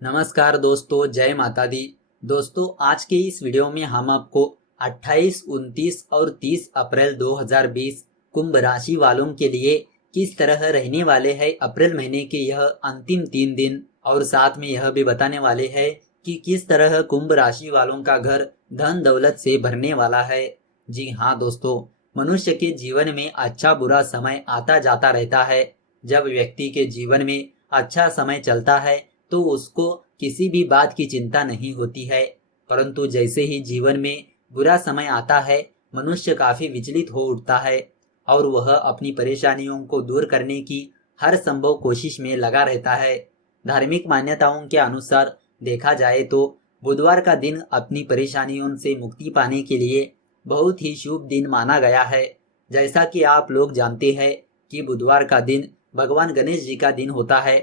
नमस्कार दोस्तों, जय माता दी। दोस्तों, आज के इस वीडियो में हम आपको 28, 29 और 30 अप्रैल 2020 कुंभ राशि वालों के लिए किस तरह रहने वाले हैं अप्रैल महीने के यह अंतिम 3 दिन, और साथ में यह भी बताने वाले हैं कि किस तरह कुंभ राशि वालों का घर धन दौलत से भरने वाला है। जी हाँ दोस्तों, मनुष्य के जीवन में अच्छा बुरा समय आता जाता रहता है। जब व्यक्ति के जीवन में अच्छा समय चलता है तो उसको किसी भी बात की चिंता नहीं होती है, परंतु जैसे ही जीवन में बुरा समय आता है, मनुष्य काफी विचलित हो उठता है और वह अपनी परेशानियों को दूर करने की हर संभव कोशिश में लगा रहता है। धार्मिक मान्यताओं के अनुसार देखा जाए तो बुधवार का दिन अपनी परेशानियों से मुक्ति पाने के लिए बहुत ही शुभ दिन माना गया है। जैसा कि आप लोग जानते हैं कि बुधवार का दिन भगवान गणेश जी का दिन होता है।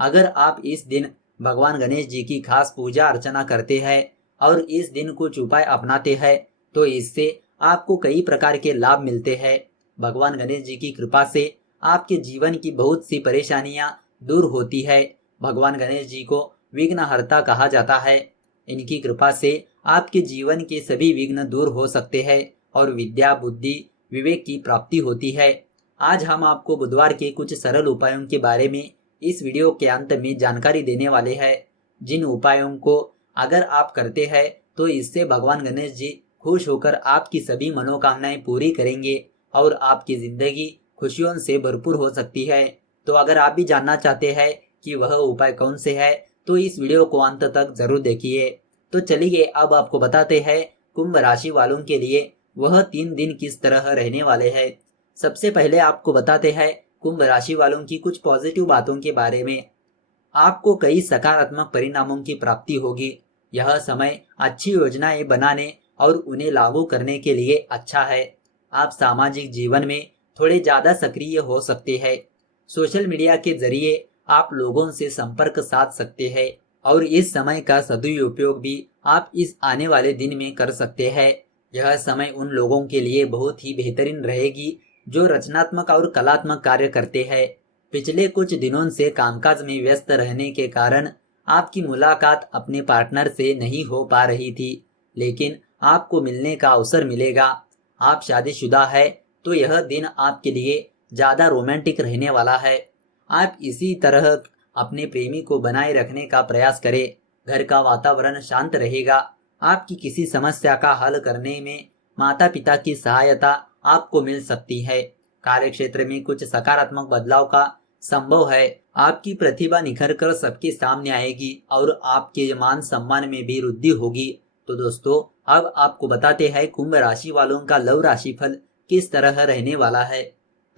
अगर आप इस दिन भगवान गणेश जी की खास पूजा अर्चना करते हैं और इस दिन कुछ उपाय अपनाते हैं तो इससे आपको कई प्रकार के लाभ मिलते हैं। भगवान गणेश जी की कृपा से आपके जीवन की बहुत सी परेशानियां दूर होती है। भगवान गणेश जी को विघ्नहर्ता कहा जाता है। इनकी कृपा से आपके जीवन के सभी विघ्न दूर हो सकते हैं और विद्या, बुद्धि, विवेक की प्राप्ति होती है। आज हम आपको बुधवार के कुछ सरल उपायों के बारे में इस वीडियो के अंत में जानकारी देने वाले हैं, जिन उपायों को अगर आप करते हैं तो इससे भगवान गणेश जी खुश होकर आपकी सभी मनोकामनाएं पूरी करेंगे और आपकी जिंदगी खुशियों से भरपूर हो सकती है। तो अगर आप भी जानना चाहते हैं कि वह उपाय कौन से है तो इस वीडियो को अंत तक जरूर देखिए। तो चलिए अब आपको बताते हैं कुंभ राशि वालों के लिए वह 3 दिन किस तरह रहने वाले हैं। सबसे पहले आपको बताते हैं कुंभ राशि वालों की कुछ पॉजिटिव बातों के बारे में। आपको कई सकारात्मक परिणामों की प्राप्ति होगी। यह समय अच्छी योजनाएं बनाने और उन्हें लागू करने के लिए अच्छा है। आप सामाजिक जीवन में थोड़े ज्यादा सक्रिय हो सकते हैं। सोशल मीडिया के जरिए आप लोगों से संपर्क साध सकते हैं और इस समय का सदुपयोग भी आप इस आने वाले दिन में कर सकते हैं। यह समय उन लोगों के लिए बहुत ही बेहतरीन रहेगी जो रचनात्मक और कलात्मक कार्य करते हैं। पिछले कुछ दिनों से कामकाज में व्यस्त रहने के कारण आपकी मुलाकात अपने पार्टनर से नहीं हो पा रही थी, लेकिन आपको मिलने का अवसर मिलेगा। आप शादीशुदा है तो यह दिन आपके लिए ज्यादा रोमांटिक रहने वाला है। आप इसी तरह अपने प्रेमी को बनाए रखने का प्रयास करें। घर का वातावरण शांत रहेगा। आपकी किसी समस्या का हल करने में माता पिता की सहायता आपको मिल सकती है। कार्य क्षेत्र में कुछ सकारात्मक बदलाव का संभव है। आपकी प्रतिभा निखर कर सबके सामने आएगी और आपके मान सम्मान में भी वृद्धि होगी। तो दोस्तों, अब आपको बताते हैं कुंभ राशि वालों का लव राशि फल किस तरह रहने वाला है।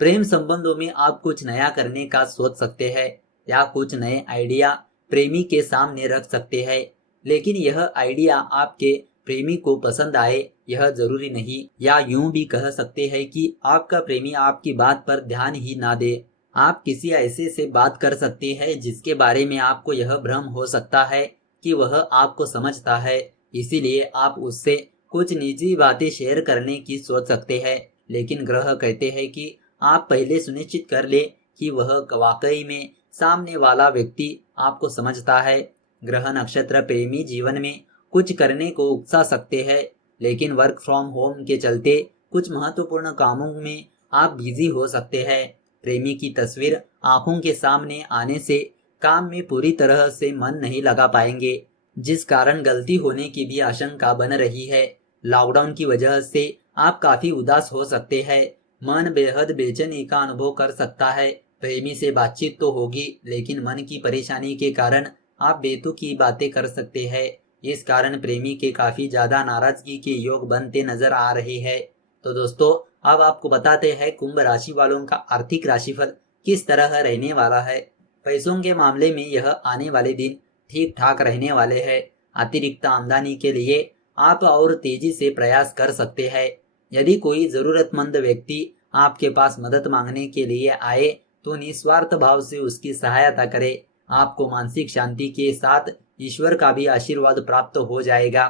प्रेम संबंधों में आप कुछ नया करने का सोच सकते हैं या कुछ नए आइडिया प्रेमी के सामने रख सकते हैं, लेकिन यह आइडिया आपके प्रेमी को पसंद आए यह जरूरी नहीं, या यूं भी कह सकते हैं कि आपका प्रेमी आपकी बात पर ध्यान ही ना दे। आप किसी ऐसे से बात कर सकते हैं जिसके बारे में आपको यह भ्रम हो सकता है कि वह आपको समझता है, इसीलिए आप उससे कुछ निजी बातें शेयर करने की सोच सकते हैं। लेकिन ग्रह कहते हैं कि आप पहले सुनिश्चित कर ले कि वह वाकई में सामने वाला व्यक्ति आपको समझता है। ग्रह नक्षत्र प्रेमी जीवन में कुछ करने को उकसा सकते हैं, लेकिन वर्क फ्रॉम होम के चलते कुछ महत्वपूर्ण कामों में आप बिजी हो सकते हैं। प्रेमी की तस्वीर आंखों के सामने आने से काम में पूरी तरह से मन नहीं लगा पाएंगे, जिस कारण गलती होने की भी आशंका बन रही है। लॉकडाउन की वजह से आप काफी उदास हो सकते हैं। मन बेहद बेचैनी का अनुभव कर सकता है। प्रेमी से बातचीत तो होगी, लेकिन मन की परेशानी के कारण आप बेतुकी बातें कर सकते हैं। इस कारण प्रेमी के काफी ज्यादा नाराजगी के योग बनते नजर आ रहे हैं। तो दोस्तों, अब आपको बताते हैं कुंभ राशि वालों का आर्थिक राशिफल किस तरह रहने वाला है। पैसों के मामले में यह आने वाले दिन ठीक ठाक रहने वाले हैं। अतिरिक्त आमदनी के लिए आप और तेजी से प्रयास कर सकते हैं। यदि कोई जरूरतमंद व्यक्ति आपके पास मदद मांगने के लिए आए तो निस्वार्थ भाव से उसकी सहायता करें। आपको मानसिक शांति के साथ ईश्वर का भी आशीर्वाद प्राप्त हो जाएगा।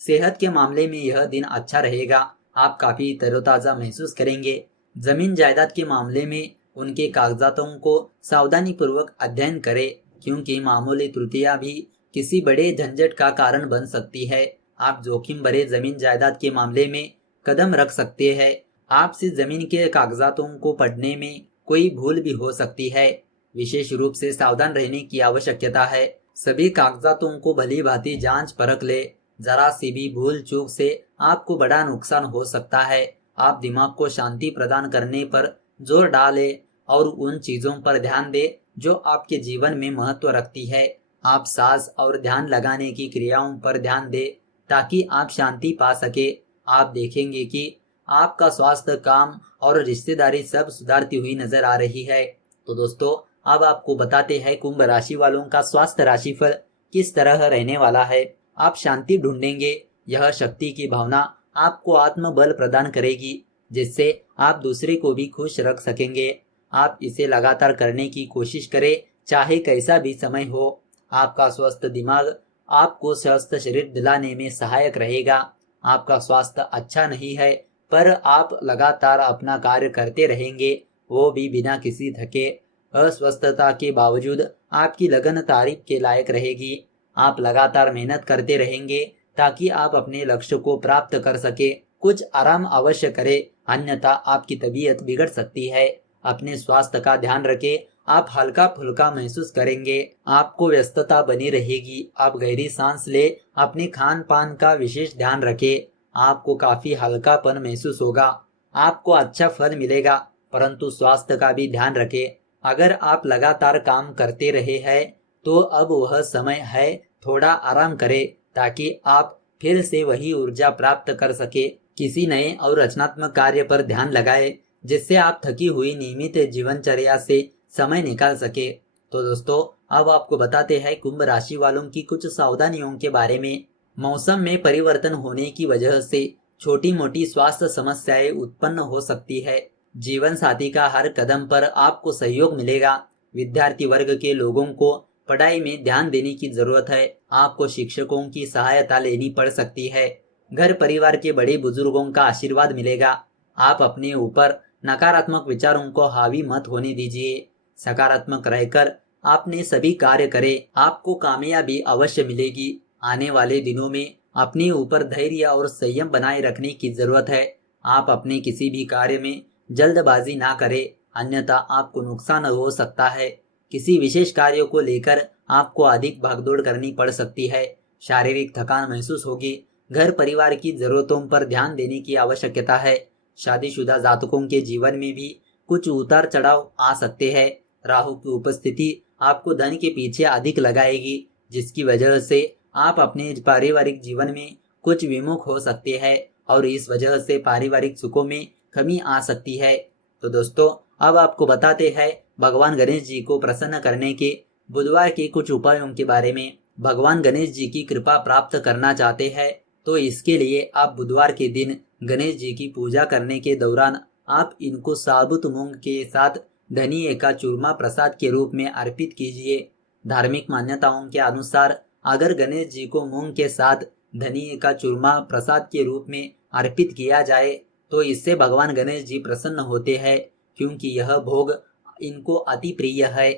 सेहत के मामले में यह दिन अच्छा रहेगा। आप काफी तरोताजा महसूस करेंगे। जमीन जायदाद के मामले में उनके कागजातों को सावधानी पूर्वक अध्ययन करें, क्योंकि मामूली त्रुटियां भी किसी बड़े झंझट का कारण बन सकती है। आप जोखिम भरे जमीन जायदाद के मामले में कदम रख सकते हैं। आपसे जमीन के कागजातों को पढ़ने में कोई भूल भी हो सकती है। विशेष रूप से सावधान रहने की आवश्यकता है। सभी कागजातों को भली भांति जांच परख ले। जरा सी भी भूल चूक से आपको बड़ा नुकसान हो सकता है। आप दिमाग को शांति प्रदान करने पर जोर डालें और उन चीजों पर ध्यान दें जो आपके जीवन में महत्व रखती है। आप सांस और ध्यान लगाने की क्रियाओं पर ध्यान दें ताकि आप शांति पा सके। आप देखेंगे कि आपका स्वास्थ्य, काम और रिश्तेदारी सब सुधारती हुई नजर आ रही है। तो दोस्तों, अब आपको बताते हैं कुंभ राशि वालों का स्वास्थ्य राशिफल किस तरह रहने वाला है। आप शांति ढूंढेंगे। यह शक्ति की भावना आपको आत्मबल प्रदान करेगी, जिससे आप दूसरे को भी खुश रख सकेंगे। आप इसे लगातार करने की कोशिश करें, चाहे कैसा भी समय हो। आपका स्वस्थ दिमाग आपको स्वस्थ शरीर दिलाने में सहायक रहेगा। आपका स्वास्थ्य अच्छा नहीं है, पर आप लगातार अपना कार्य करते रहेंगे, वो भी बिना किसी थके। अस्वस्थता के बावजूद आपकी लगन तारीफ के लायक रहेगी। आप लगातार मेहनत करते रहेंगे ताकि आप अपने लक्ष्य को प्राप्त कर सके। कुछ आराम अवश्य करें, अन्यथा आपकी तबीयत बिगड़ सकती है। अपने स्वास्थ्य का ध्यान रखें। आप हल्का फुल्का महसूस करेंगे। आपको व्यस्तता बनी रहेगी। आप गहरी सांस ले। अपने खान पान का विशेष ध्यान रखें। आपको काफी हल्कापन महसूस होगा। आपको अच्छा फल मिलेगा, परंतु स्वास्थ्य का भी ध्यान रखें। अगर आप लगातार काम करते रहे हैं तो अब वह समय है थोड़ा आराम करें, ताकि आप फिर से वही ऊर्जा प्राप्त कर सके। किसी नए और रचनात्मक कार्य पर ध्यान लगाएं, जिससे आप थकी हुई नियमित जीवनचर्या से समय निकाल सके। तो दोस्तों, अब आपको बताते हैं कुंभ राशि वालों की कुछ सावधानियों के बारे में। मौसम में परिवर्तन होने की वजह से छोटी मोटी स्वास्थ्य समस्याएं उत्पन्न हो सकती है। जीवन साथी का हर कदम पर आपको सहयोग मिलेगा। विद्यार्थी वर्ग के लोगों को पढ़ाई में ध्यान देने की जरूरत है। आपको शिक्षकों की सहायता लेनी पड़ सकती है। घर परिवार के बड़े बुजुर्गों का आशीर्वाद मिलेगा। आप अपने ऊपर नकारात्मक विचारों को हावी मत होने दीजिए। सकारात्मक रहकर अपने सभी कार्य करें, आपको कामयाबी अवश्य मिलेगी। आने वाले दिनों में अपने ऊपर धैर्य और संयम बनाए रखने की जरूरत है। आप अपने किसी भी कार्य में जल्दबाजी ना करें, अन्यथा आपको नुकसान हो सकता है। किसी विशेष कार्य को लेकर आपको अधिक भागदौड़ करनी पड़ सकती है। शारीरिक थकान महसूस होगी। घर परिवार की जरूरतों पर ध्यान देने की आवश्यकता है। शादीशुदा जातकों के जीवन में भी कुछ उतार चढ़ाव आ सकते हैं। राहु की उपस्थिति आपको धन के पीछे अधिक लगाएगी, जिसकी वजह से आप अपने पारिवारिक जीवन में कुछ विमुख हो सकते हैं और इस वजह से पारिवारिक सुखों में कमी आ सकती है। तो दोस्तों, अब आपको बताते हैं भगवान गणेश जी को प्रसन्न करने के बुधवार के कुछ उपायों के बारे में। भगवान गणेश जी की कृपा प्राप्त करना चाहते हैं तो इसके लिए आप बुधवार के दिन गणेश जी की पूजा करने के दौरान आप इनको साबुत मूंग के साथ धनिये का चूरमा प्रसाद के रूप में अर्पित कीजिए। धार्मिक मान्यताओं के अनुसार अगर गणेश जी को मूंग के साथ धनिये का चूरमा प्रसाद के रूप में अर्पित किया जाए तो इससे भगवान गणेश जी प्रसन्न होते हैं, क्योंकि यह भोग इनको अति प्रिय है।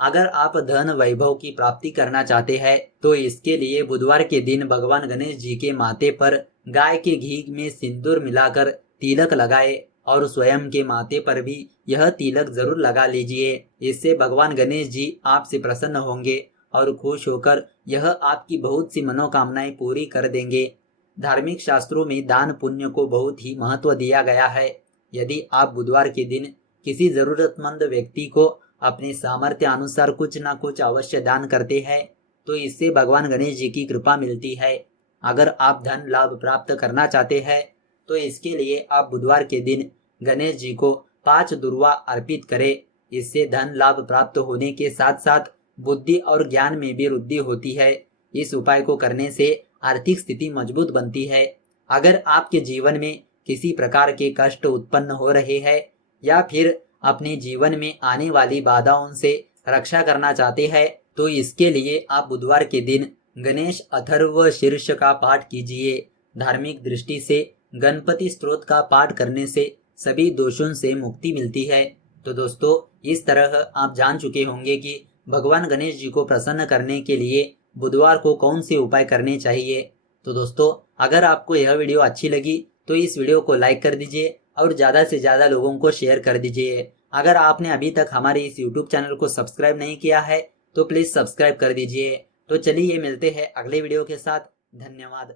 अगर आप धन वैभव की प्राप्ति करना चाहते हैं तो इसके लिए बुधवार के दिन भगवान गणेश जी के माथे पर गाय के घी में सिंदूर मिलाकर तिलक लगाए और स्वयं के माथे पर भी यह तिलक जरूर लगा लीजिए। इससे भगवान गणेश जी आपसे प्रसन्न होंगे और खुश होकर यह आपकी बहुत सी मनोकामनाएं पूरी कर देंगे। धार्मिक शास्त्रों में दान पुण्य को बहुत ही महत्व दिया गया है। यदि आप बुधवार के दिन किसी जरूरतमंद व्यक्ति को अपने सामर्थ्य अनुसार कुछ न कुछ अवश्य दान करते हैं तो इससे भगवान गणेश जी की कृपा मिलती है। अगर आप धन लाभ प्राप्त करना चाहते हैं तो इसके लिए आप बुधवार के दिन गणेश जी को 5 दुर्वा अर्पित करें। इससे धन लाभ प्राप्त होने के साथ साथ बुद्धि और ज्ञान में भी वृद्धि होती है। इस उपाय को करने से आर्थिक स्थिति मजबूत बनती है। अगर आपके जीवन में किसी प्रकार के कष्ट उत्पन्न हो रहे हैं या फिर अपने जीवन में आने वाली बाधाओं से रक्षा करना चाहते हैं तो इसके लिए आप बुधवार के दिन गणेश अथर्व शीर्ष का पाठ कीजिए। धार्मिक दृष्टि से गणपति स्तोत्र का पाठ करने से सभी दोषों से मुक्ति मिलती है। तो दोस्तों, इस तरह आप जान चुके होंगे कि भगवान गणेश जी को प्रसन्न करने के लिए बुधवार को कौन से उपाय करने चाहिए। तो दोस्तों, अगर आपको यह वीडियो अच्छी लगी तो इस वीडियो को लाइक कर दीजिए और ज़्यादा से ज़्यादा लोगों को शेयर कर दीजिए। अगर आपने अभी तक हमारे इस यूट्यूब चैनल को सब्सक्राइब नहीं किया है तो प्लीज़ सब्सक्राइब कर दीजिए। तो चलिए मिलते हैं अगले वीडियो के साथ। धन्यवाद।